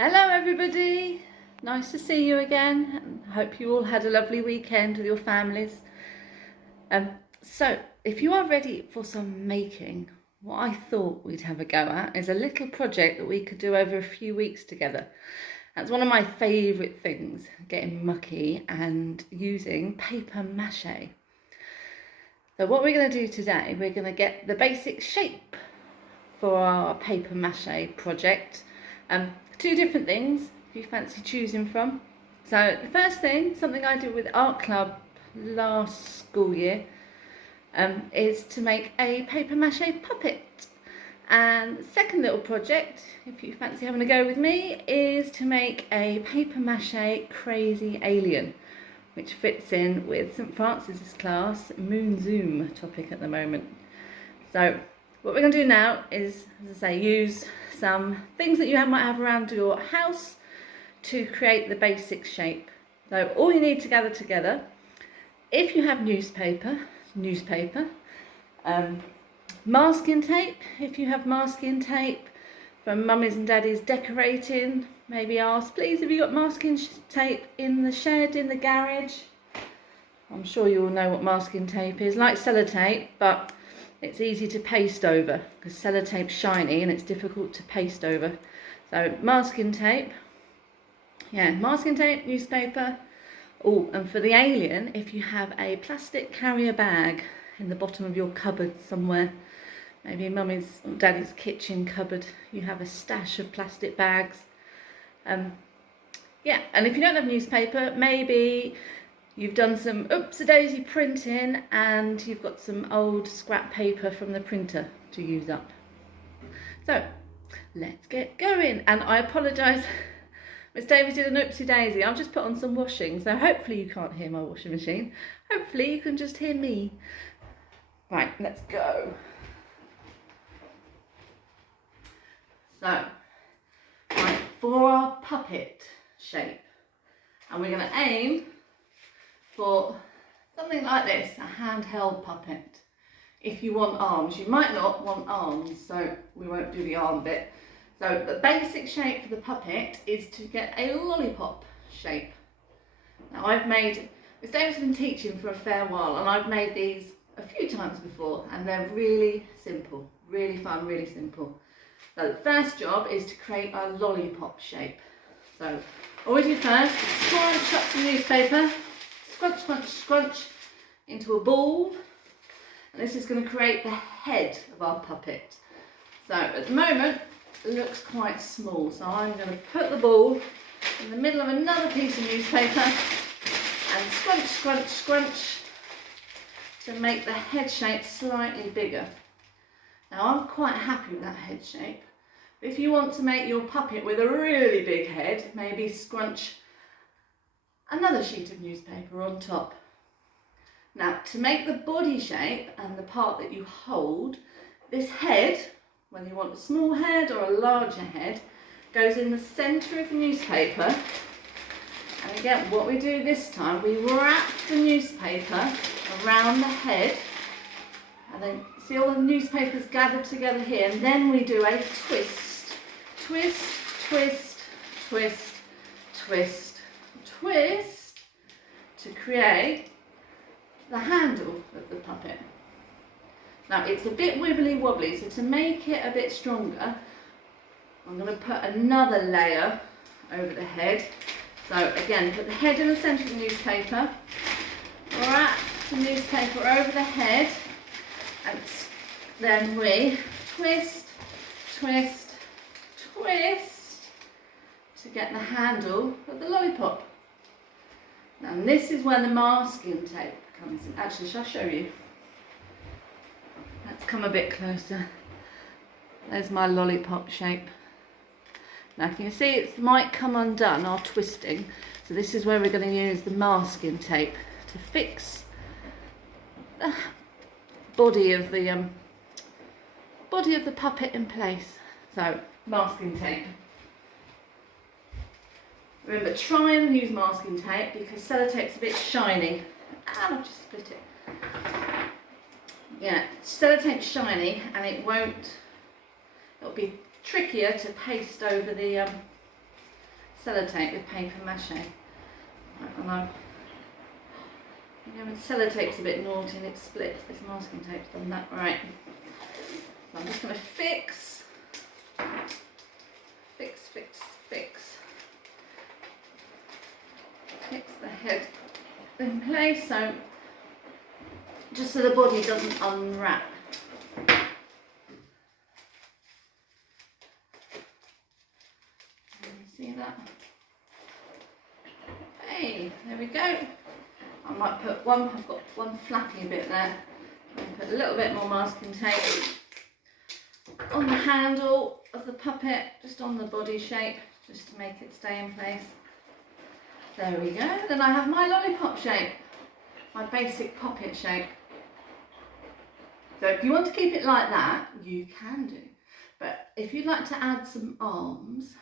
Hello everybody, nice to see you again and hope you all had a lovely weekend with your families. So if you are ready for some making, what I thought we'd have a go at is a little project that we could do over a few weeks together. That's one of my favourite things, getting mucky and using paper mache. So what we're going to do today, we're going to get the basic shape for our paper mache project. Two different things if you fancy choosing from. So the first thing, something I did with art club last school year, is to make a paper mache puppet. And the second little project, if you fancy having a go with me, is to make a paper mache crazy alien, which fits in with St Francis's class Moon Zoom topic at the moment. So what we're going to do now is, as I say, use some things that you might have around your house to create the basic shape. So all you need to gather together, if you have newspaper, masking tape, if you have masking tape from mummies and daddies decorating, maybe ask, please, have you got masking tape in the shed, in the garage? I'm sure you all know what masking tape is, like sellotape, but it's easy to paste over because sellotape's shiny and it's difficult to paste over. So masking tape, newspaper. Oh, and for the alien, if you have a plastic carrier bag in the bottom of your cupboard somewhere, maybe mummy's or daddy's kitchen cupboard, you have a stash of plastic bags. And if you don't have newspaper, maybe you've done some oopsie-daisy printing and you've got some old scrap paper from the printer to use up. So let's get going. And I apologise, Miss Davies did an oopsie-daisy. I've just put on some washing, so hopefully you can't hear my washing machine. Hopefully you can just hear me. Right, let's go. So, right, for our puppet shape, and we're going to aim for something like this, a handheld puppet. If you want arms, you might not want arms, so we won't do the arm bit. So the basic shape for the puppet is to get a lollipop shape. Now Miss David's been teaching for a fair while, and I've made these a few times before, and they're really simple, really fun, really simple. So the first job is to create a lollipop shape. So all we do first is scrunch up some newspaper, scrunch, scrunch, scrunch into a ball, and this is going to create the head of our puppet. So at the moment it looks quite small, so I'm going to put the ball in the middle of another piece of newspaper and scrunch, scrunch, scrunch to make the head shape slightly bigger. Now I'm quite happy with that head shape. If you want to make your puppet with a really big head, maybe scrunch another sheet of newspaper on top. Now, to make the body shape and the part that you hold, this head, whether you want a small head or a larger head, goes in the centre of the newspaper. And again, what we do this time, we wrap the newspaper around the head, and then see all the newspapers gathered together here, and then we do a twist. Twist, twist, twist, twist, twist to create the handle of the puppet. Now it's a bit wibbly wobbly, so to make it a bit stronger, I'm going to put another layer over the head. So again, put the head in the centre of the newspaper, wrap the newspaper over the head, and then we twist, twist, twist to get the handle of the lollipop. Now this is where the masking tape comes in. Actually, shall I show you? Let's come a bit closer. There's my lollipop shape. Now can you see it might come undone, our twisting. So this is where we're going to use the masking tape to fix the body of the puppet in place. So masking tape. Remember, try and use masking tape because sellotape's a bit shiny. And I've just split it. Yeah, sellotape's shiny and it'll be trickier to paste over the sellotape with paper mache. I know. You know when sellotape's a bit naughty and it splits, this masking tape's done that right. So I'm just going to fix the head in place, so just so the body doesn't unwrap. See that? Hey, there we go. I might put one, I've got one flappy bit there. I'll put a little bit more masking tape on the handle of the puppet, just on the body shape, just to make it stay in place. There we go. Then I have my lollipop shape, my basic puppet shape. So if you want to keep it like that, you can do. But if you'd like to add some arms,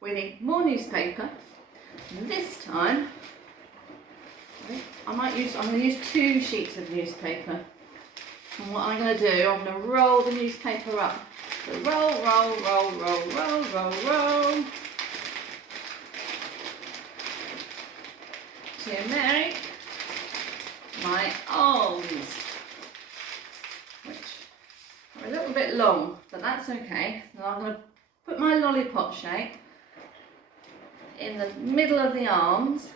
we need more newspaper. And this time, I'm going to use 2 sheets of newspaper. And what I'm going to do, I'm going to roll the newspaper up. So roll, roll, roll, roll, roll, roll, roll. To make my arms, which are a little bit long, but that's okay. So I'm going to put my lollipop shape in the middle of the arms,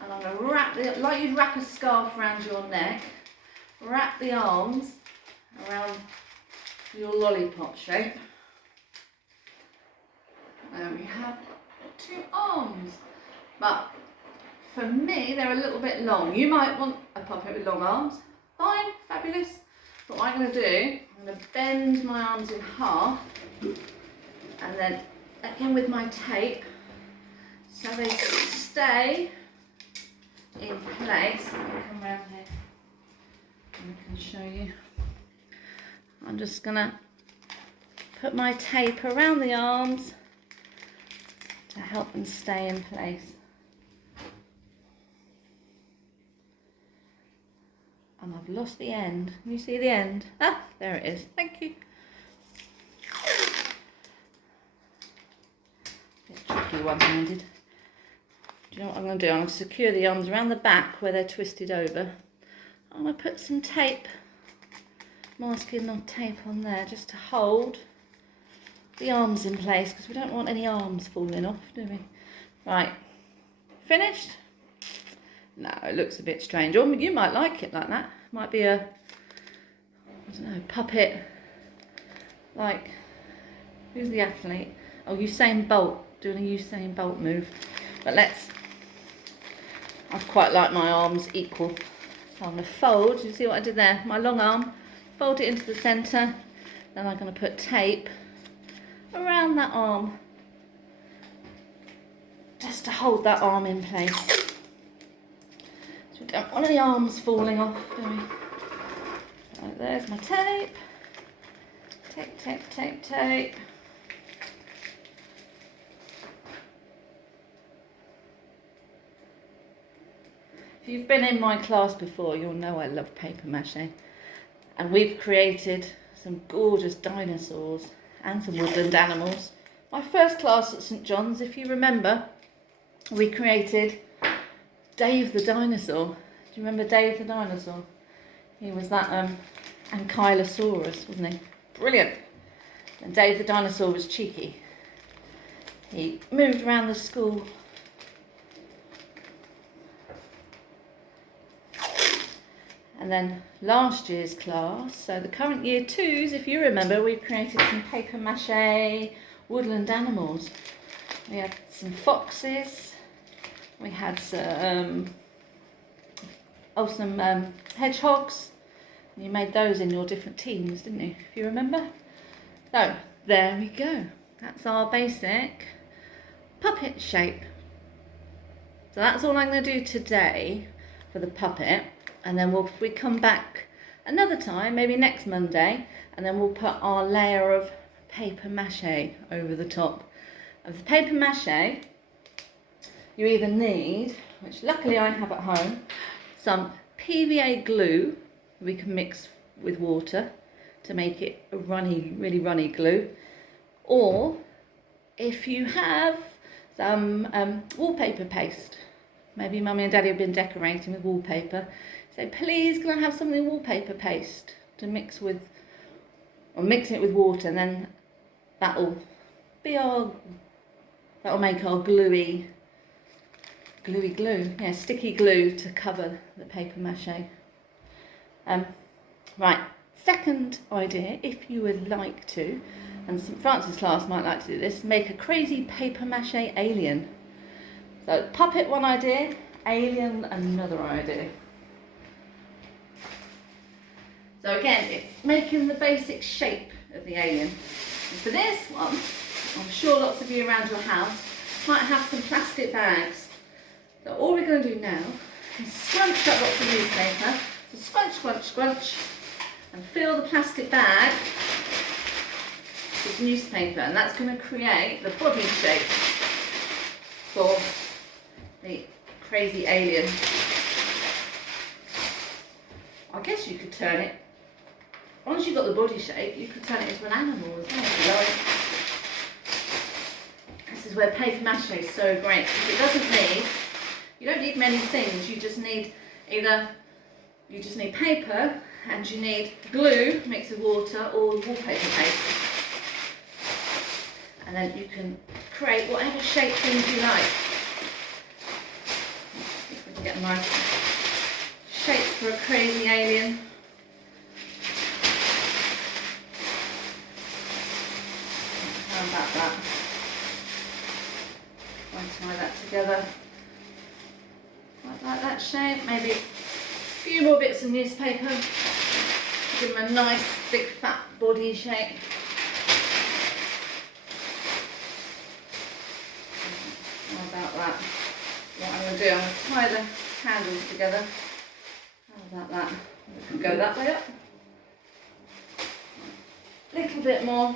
and I'm going to wrap the, like you'd wrap a scarf around your neck, wrap the arms around your lollipop shape. There we have 2 arms. But for me, they're a little bit long. You might want a puppet with long arms. Fine, fabulous. But what I'm going to do, I'm going to bend my arms in half, and then again with my tape, so they stay in place. Let me come around here and I can show you. I'm just going to put my tape around the arms to help them stay in place. And I've lost the end. Can you see the end? Ah, there it is. Thank you. It's tricky one-handed. Do you know what I'm going to do? I'm going to secure the arms around the back where they're twisted over. I'm going to put some tape, masking tape on there just to hold the arms in place, because we don't want any arms falling off, do we? Right, finished? No, it looks a bit strange. Or you might like it like that. Might be a, I don't know, puppet. Like, who's the athlete? Oh, Usain Bolt, doing a Usain Bolt move. But I quite like my arms equal. So I'm going to fold, you see what I did there? My long arm, fold it into the centre. Then I'm going to put tape around that arm, just to hold that arm in place. So we don't want any arms falling off, do we? So there's my tape. Tape, tape, tape, tape. If you've been in my class before, you'll know I love paper mache. And we've created some gorgeous dinosaurs and some woodland animals. My first class at St John's, if you remember, we created Dave the dinosaur. Do you remember Dave the dinosaur? He was that Ankylosaurus, wasn't he? Brilliant. And Dave the dinosaur was cheeky. He moved around the school. And then last year's class, so the current year 2s, if you remember, we created some paper mache woodland animals. We had some foxes, we had some hedgehogs. You made those in your different teams, didn't you, if you remember? So, there we go. That's our basic puppet shape. So that's all I'm going to do today for the puppet. And then we come back another time, maybe next Monday, and then we'll put our layer of paper mache over the top. Of the paper mache, you either need, which luckily I have at home, some PVA glue we can mix with water to make it a runny, really runny glue. Or if you have some wallpaper paste. Maybe Mummy and Daddy have been decorating with wallpaper. So please, can I have some of the wallpaper paste to mix with, or mixing it with water, and then that'll make our gluey glue, yeah, sticky glue to cover the paper mache. Right, second idea, if you would like to, and St Francis class might like to do this, make a crazy paper mache alien. So puppet one idea, alien another idea. So again, it's making the basic shape of the alien. And for this one, I'm sure lots of you around your house might have some plastic bags. So all we're going to do now is scrunch up lots of newspaper. So scrunch, scrunch, scrunch, and fill the plastic bag with newspaper, and that's going to create the body shape for the crazy alien. I guess you could turn it, once you've got the body shape, you could turn it into an animal as well if you like. This is where paper mache is so great, because you don't need many things. You just need paper, and you need glue mixed with water, or wallpaper paste. And then you can create whatever shape things you like. If we can get a nice shape for a crazy alien. How about that? I'll tie that together. Like that shape. Maybe a few more bits of newspaper. Give them a nice big fat body shape. How about that? What I'm going to do, I'm going to tie the handles together. How about that? We can go that way up. A little bit more.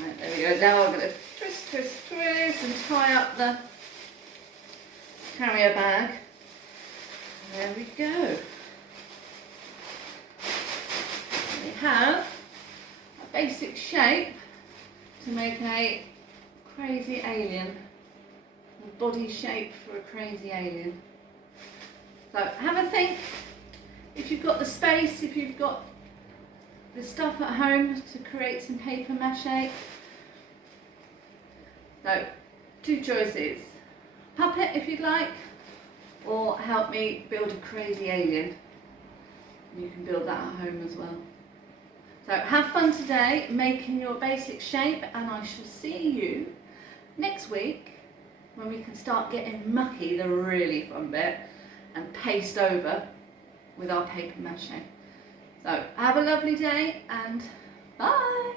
Right, there we go. Now I'm going to twist, twist, twist and tie up the carrier bag. There we go. We have a basic shape to make a crazy alien. A body shape for a crazy alien. So have a think. If you've got the space, if you've got the stuff at home to create some paper mache. So, two choices. Puppet if you'd like, or help me build a crazy alien. You can build that at home as well. So have fun today making your basic shape, and I shall see you next week when we can start getting mucky, the really fun bit, and paste over with our paper mache. So have a lovely day, and bye!